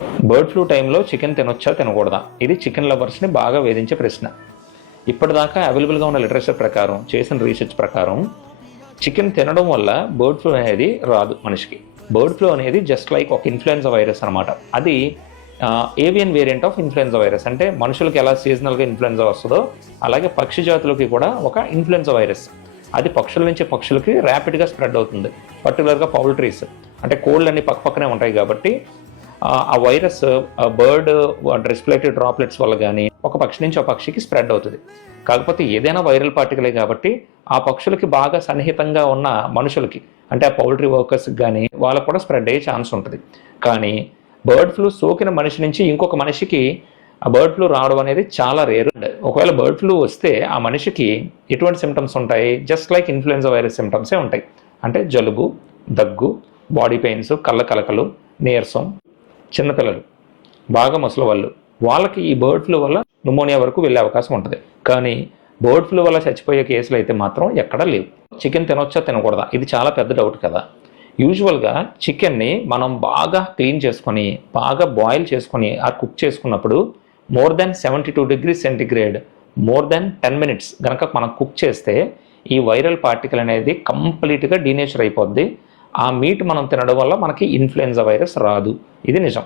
Bird flu టైంలో chicken తినొచ్చా తినకూడదా? ఇది చికెన్ లవర్స్ని బాగా వేధించే ప్రశ్న. ఇప్పటిదాకా అవైలబుల్గా ఉన్న లిటరేచర్ ప్రకారం, చేసిన రీసెర్చ్ ప్రకారం చికెన్ తినడం వల్ల బర్డ్ ఫ్లూ అనేది రాదు మనిషికి. బర్డ్ ఫ్లూ అనేది జస్ట్ లైక్ ఒక ఇన్ఫ్లుయెన్జా వైరస్ అనమాట. అది avian variant of influenza virus. అంటే మనుషులకి ఎలా సీజనల్గా ఇన్ఫ్లుయెన్జా వస్తుందో అలాగే పక్షి జాతులకి కూడా ఒక ఇన్ఫ్లుయెన్జా వైరస్. అది పక్షుల నుంచి పక్షులకి ర్యాపిడ్గా స్ప్రెడ్ అవుతుంది. పర్టికులర్గా పౌల్ట్రీస్ అంటే కోళ్ళు అన్ని పక్కనే ఉంటాయి కాబట్టి ఆ వైరస్ బర్డ్ రెస్పిరేటరీ డ్రాప్లెట్స్ వల్ల కానీ ఒక పక్షి నుంచి ఒక పక్షికి స్ప్రెడ్ అవుతుంది. కాకపోతే ఏదైనా వైరల్ పార్టికలే కాబట్టి ఆ పక్షులకి బాగా సన్నిహితంగా ఉన్న మనుషులకి అంటే ఆ పౌల్ట్రీ వర్కర్స్కి కానీ వాళ్ళకు కూడా స్ప్రెడ్ అయ్యే ఛాన్స్ ఉంటుంది. కానీ బర్డ్ ఫ్లూ సోకిన మనిషి నుంచి ఇంకొక మనిషికి ఆ బర్డ్ ఫ్లూ రావడం అనేది చాలా రేర్. ఒకవేళ బర్డ్ ఫ్లూ వస్తే ఆ మనిషికి ఎటువంటి సిమ్టమ్స్ ఉంటాయి? జస్ట్ లైక్ ఇన్ఫ్లుయెన్జా వైరస్ సిమ్టమ్సే ఉంటాయి. అంటే జలుబు, దగ్గు, బాడీ పెయిన్స్, కళ్ళ కలకలు, నీరసం. చిన్నపిల్లలు, బాగా ముసలి వాళ్ళకి ఈ బర్డ్ ఫ్లూ వల్ల న్యూమోనియా వరకు వెళ్ళే అవకాశం ఉంటుంది. కానీ బర్డ్ ఫ్లూ వల్ల చచ్చిపోయే కేసులు అయితే మాత్రం ఎక్కడా లేవు. చికెన్ తినొచ్చా తినకూడదా? ఇది చాలా పెద్ద డౌట్ కదా. యూజువల్గా చికెన్ని మనం బాగా క్లీన్ చేసుకొని బాగా బాయిల్ చేసుకొని కుక్ చేసుకున్నప్పుడు more than 72 degrees centigrade more than 10 minutes కనుక మనం కుక్ చేస్తే ఈ వైరల్ పార్టికల్ అనేది కంప్లీట్గా డీనేచర్ అయిపోద్ది. ఆ మీట్ మనం తినడం వల్ల మనకి ఇన్ఫ్లుయెన్జా వైరస్ రాదు. ఇది నిజం.